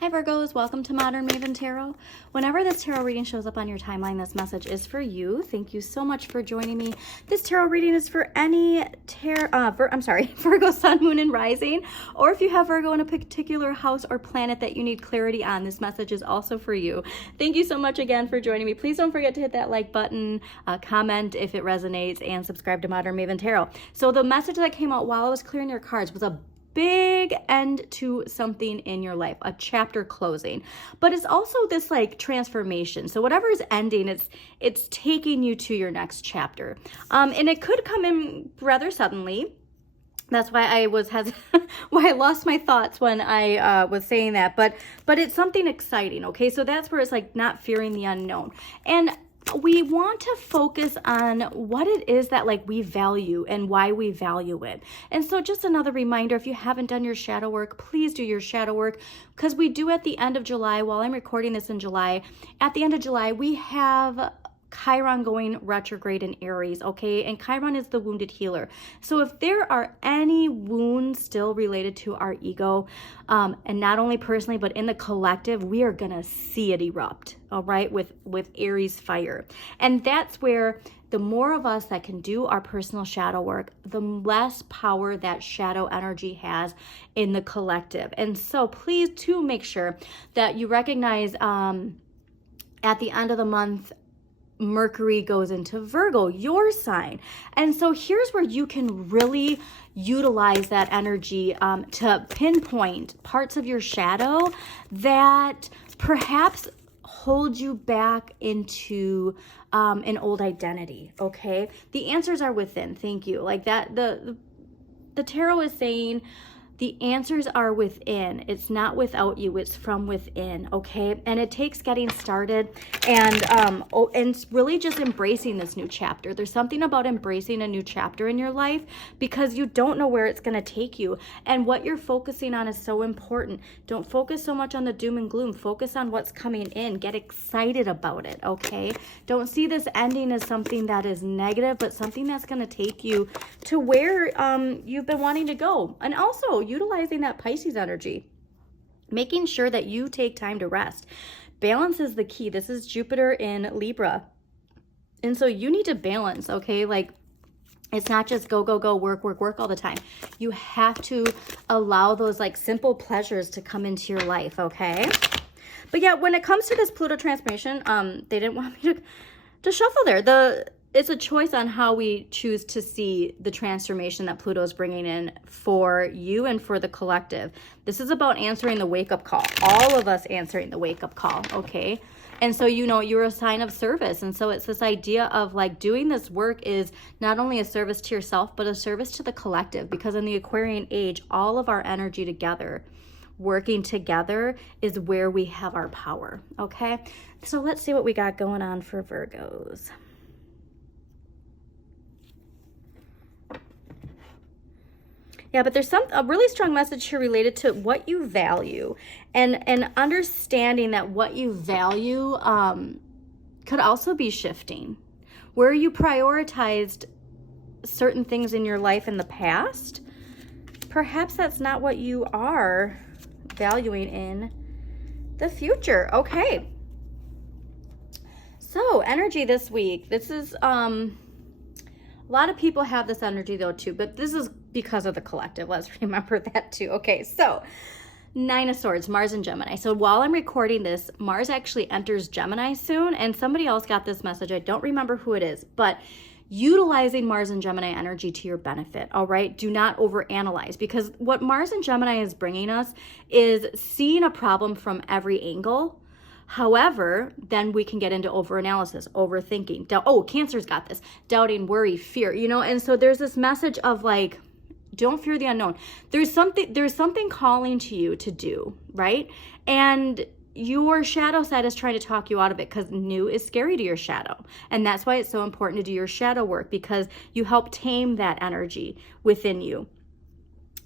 Hi Virgos, welcome to Modern Maven Tarot. Whenever this tarot reading shows up on your timeline, this message is for you. Thank you so much for joining me. This tarot reading is for any Virgo sun, moon, and rising, or if you have Virgo in a particular house or planet that you need clarity on, this message is also for you. Thank you so much again for joining me. Please don't forget to hit that like button, comment if it resonates, and subscribe to Modern Maven Tarot. So the message that came out while I was clearing your cards was a big end to something in your life, a chapter closing, but it's also this like transformation. So whatever is ending, it's taking you to your next chapter, and it could come in rather suddenly. That's why I was why I lost my thoughts when I was saying that, but it's something exciting. Okay, so that's where it's like not fearing the unknown, and we want to focus on what it is that like we value and why we value it. And so just another reminder, if you haven't done your shadow work, please do your shadow work, because we do at the end of July, while I'm recording this in July, at the end of July, we have Chiron going retrograde in Aries, okay? And Chiron is the wounded healer. So if there are any wounds still related to our ego, and not only personally, but in the collective, we are gonna see it erupt, all right, with Aries fire. And that's where the more of us that can do our personal shadow work, the less power that shadow energy has in the collective. And so please to make sure that you recognize at the end of the month, Mercury goes into Virgo, your sign. And so here's where you can really utilize that energy to pinpoint parts of your shadow that perhaps hold you back into an old identity, okay? The answers are within. Thank you. Like that, the tarot is saying, the answers are within. It's not without you, it's from within, okay? And it takes getting started and really just embracing this new chapter. There's something about embracing a new chapter in your life because you don't know where it's gonna take you. And what you're focusing on is so important. Don't focus so much on the doom and gloom. Focus on what's coming in. Get excited about it, okay? Don't see this ending as something that is negative, but something that's gonna take you to where you've been wanting to go. And also, utilizing that Pisces energy, making sure that you take time to rest. Balance is the key. This is Jupiter in Libra. And so you need to balance, okay? Like, it's not just go, go, go, work, work, work all the time. You have to allow those like simple pleasures to come into your life, okay? But yeah, when it comes to this Pluto transformation, they didn't want me to shuffle there. It's a choice on how we choose to see the transformation that Pluto is bringing in for you and for the collective. This is about answering the wake-up call. All of us answering the wake-up call, okay? And so, you know, you're a sign of service. And so it's this idea of like doing this work is not only a service to yourself, but a service to the collective. Because in the Aquarian age, all of our energy together, working together, is where we have our power, okay? So let's see what we got going on for Virgos. Yeah, but there's a really strong message here related to what you value and understanding that what you value could also be shifting. Where you prioritized certain things in your life in the past, perhaps that's not what you are valuing in the future. Okay. So energy this week. This is, a lot of people have this energy though too, but this is because of the collective. Let's remember that too. Okay, so Nine of Swords, Mars and Gemini. So while I'm recording this, Mars actually enters Gemini soon, and somebody else got this message. I don't remember who it is, but utilizing Mars and Gemini energy to your benefit, all right? Do not overanalyze, because what Mars and Gemini is bringing us is seeing a problem from every angle. However, then we can get into overanalysis, overthinking. Oh, Cancer's got this. Doubting, worry, fear, you know? And so there's this message of like, don't fear the unknown. There's something calling to you to do, right? And your shadow side is trying to talk you out of it because new is scary to your shadow. And that's why it's so important to do your shadow work, because you help tame that energy within you.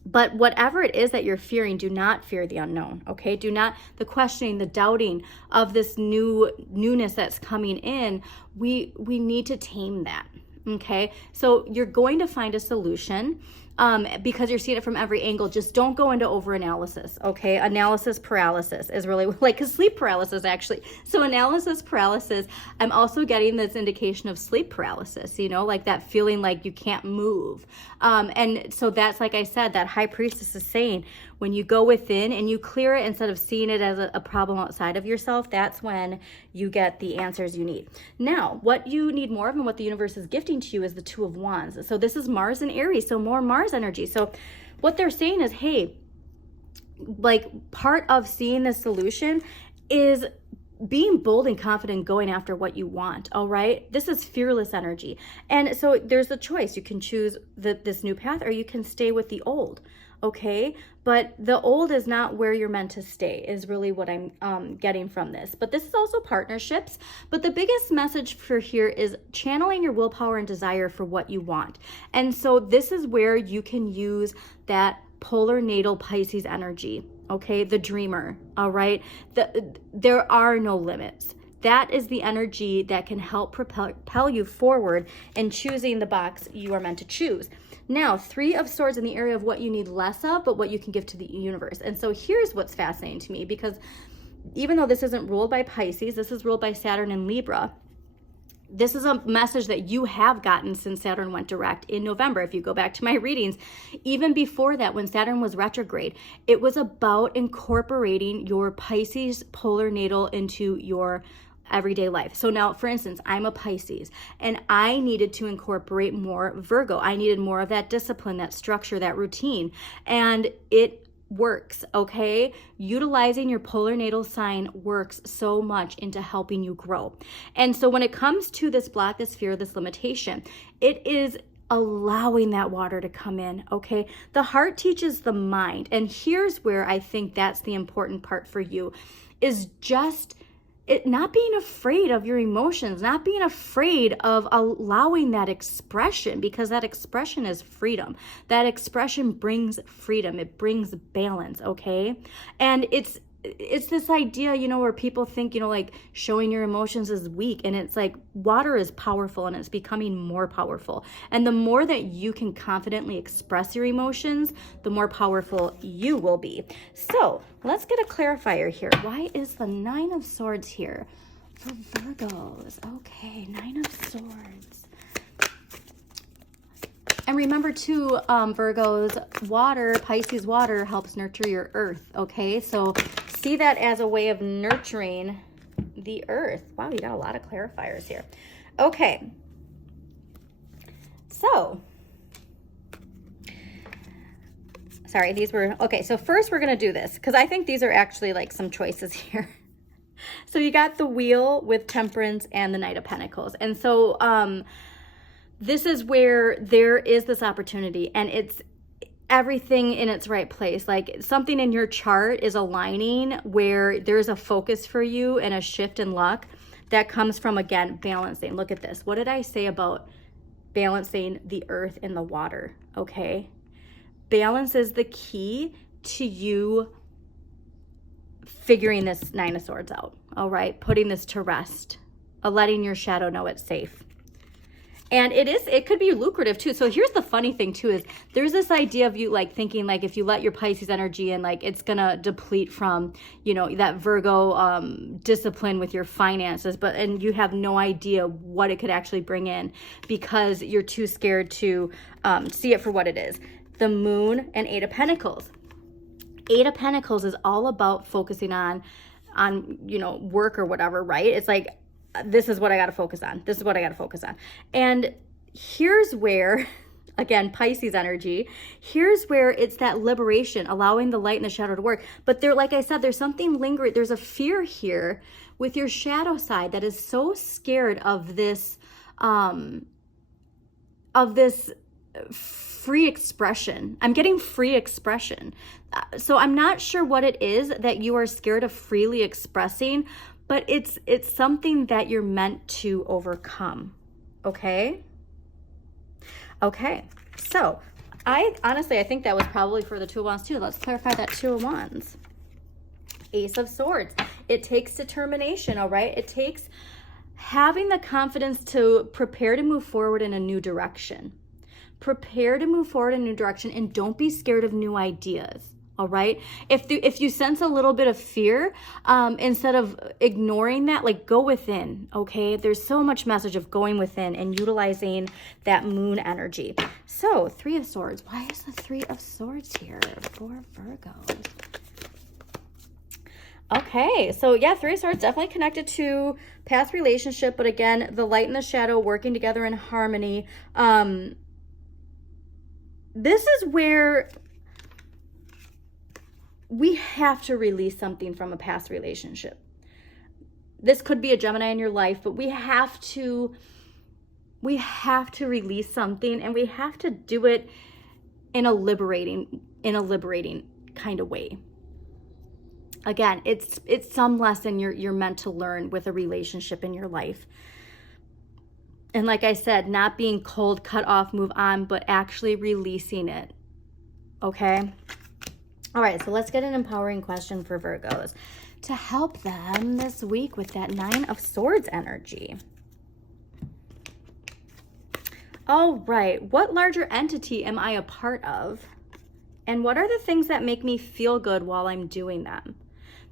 But whatever it is that you're fearing, do not fear the unknown, okay? Do not, the questioning, the doubting of this newness that's coming in, we need to tame that, okay? So you're going to find a solution. because you're seeing it from every angle. Just don't go into over-analysis, okay? Analysis paralysis is really like, because sleep paralysis actually. So analysis paralysis, I'm also getting this indication of sleep paralysis, you know, like that feeling like you can't move. And so that's, like I said, that high priestess is saying, when you go within and you clear it instead of seeing it as a problem outside of yourself, that's when you get the answers you need. Now, what you need more of and what the universe is gifting to you is the Two of Wands. So this is Mars and Aries, so more Mars energy. So what they're saying is, hey, like part of seeing the solution is being bold and confident going after what you want. All right. This is fearless energy. And so there's a choice. You can choose this new path, or you can stay with the old. Okay. But the old is not where you're meant to stay, is really what I'm getting from this. But this is also partnerships. But the biggest message for here is channeling your willpower and desire for what you want. And so this is where you can use that polar natal Pisces energy. Okay, the dreamer. All right, there are no limits. That is the energy that can help propel you forward in choosing the box you are meant to choose. Now, Three of Swords in the area of what you need less of, but what you can give to the universe. And so here's what's fascinating to me, because even though this isn't ruled by Pisces, this is ruled by Saturn and Libra. This is a message that you have gotten since Saturn went direct in November. If you go back to my readings, even before that, when Saturn was retrograde, it was about incorporating your Pisces polar natal into your everyday life. So now, for instance, I'm a Pisces and I needed to incorporate more Virgo. I needed more of that discipline, that structure, that routine, and it works. Okay, utilizing your polar natal sign works so much into helping you grow. And so when it comes to this block, this fear, this limitation, it is allowing that water to come in. Okay, the heart teaches the mind, and here's where I think that's the important part for you, is just it not being afraid of your emotions, not being afraid of allowing that expression, because that expression is freedom. That expression brings freedom. It brings balance, okay? And it's this idea, you know, where people think, you know, like showing your emotions is weak, and it's like water is powerful and it's becoming more powerful. And the more that you can confidently express your emotions, the more powerful you will be. So let's get a clarifier here. Why is the Nine of Swords here for Virgos? Okay, Nine of Swords. And remember too, Virgos, water, Pisces water helps nurture your earth, okay? So see that as a way of nurturing the earth. Wow, you got a lot of clarifiers here. Okay. So, sorry, these were, okay, so first we're going to do this, because I think these are actually like some choices here. So you got the Wheel with Temperance and the Knight of Pentacles. And so, this is where there is this opportunity, and it's everything in its right place. Like something in your chart is aligning where there's a focus for you and a shift in luck that comes from, again, balancing. Look at this. What did I say about balancing the earth and the water? Okay. Balance is the key to you figuring this Nine of Swords out. All right. Putting this to rest, letting your shadow know it's safe. And it could be lucrative too. So here's the funny thing too, is there's this idea of you like thinking like if you let your Pisces energy in, like it's gonna deplete from, you know, that Virgo discipline with your finances, and you have no idea what it could actually bring in because you're too scared to see it for what it is. The Moon and Eight of Pentacles. Eight of Pentacles is all about focusing on, you know, work or whatever, right? It's like, this is what I got to focus on. This is what I got to focus on. And here's where, again, Pisces energy, here's where it's that liberation, allowing the light and the shadow to work. But there, like I said, there's something lingering. There's a fear here with your shadow side that is so scared of this free expression. I'm getting free expression. So I'm not sure what it is that you are scared of freely expressing, but it's something that you're meant to overcome. Okay? Okay. So I think that was probably for the Two of Wands too. Let's clarify that Two of Wands. Ace of Swords. It takes determination, all right? It takes having the confidence to prepare to move forward in a new direction. prepare to move forward in a new direction, and don't be scared of new ideas. All right. If you sense a little bit of fear, instead of ignoring that, like, go within. Okay. There's so much message of going within and utilizing that moon energy. So 3 of Swords. Why is the 3 of Swords here for Virgos? Okay. So yeah, 3 of Swords definitely connected to past relationship. But again, the light and the shadow working together in harmony. This is where we have to release something from a past relationship. This could be a Gemini in your life, but we have to release something, and we have to do it in a liberating kind of way. Again, it's some lesson you're meant to learn with a relationship in your life. And like I said, not being cold, cut off, move on, but actually releasing it. Okay? All right, so let's get an empowering question for Virgos to help them this week with that 9 of Swords energy. All right, what larger entity am I a part of? And what are the things that make me feel good while I'm doing them?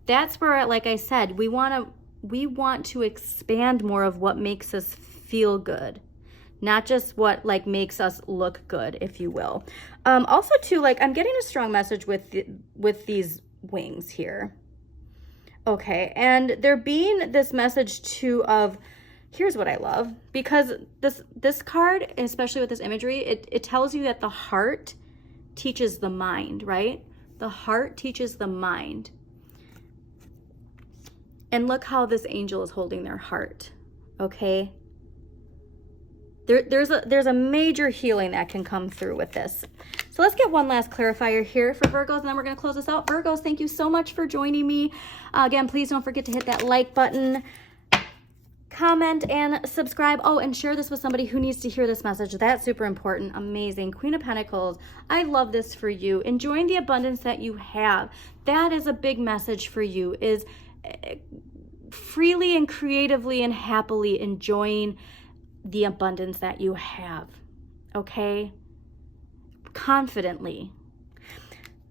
That's where, like I said, we want to expand more of what makes us feel good. Not just what like makes us look good, if you will. Also too, like, I'm getting a strong message with these wings here. Okay, and there being this message too of, here's what I love, because this card, especially with this imagery, it tells you that the heart teaches the mind, right? The heart teaches the mind. And look how this angel is holding their heart, okay? There's a major healing that can come through with this. So let's get one last clarifier here for Virgos, and then we're going to close this out. Virgos, thank you so much for joining me. Again, please don't forget to hit that like button, comment, and subscribe. Oh, and share this with somebody who needs to hear this message. That's super important. Amazing. Queen of Pentacles, I love this for you. Enjoying the abundance that you have. That is a big message for you, is freely and creatively and happily enjoying the abundance that you have, okay? Confidently.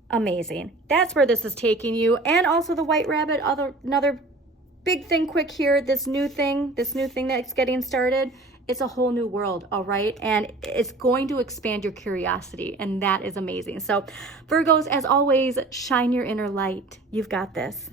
Amazing. That's where this is taking you. And also the White Rabbit, another big thing quick here, this new thing that's getting started, it's a whole new world, all right? And it's going to expand your curiosity, and that is amazing. So Virgos, as always, shine your inner light. You've got this.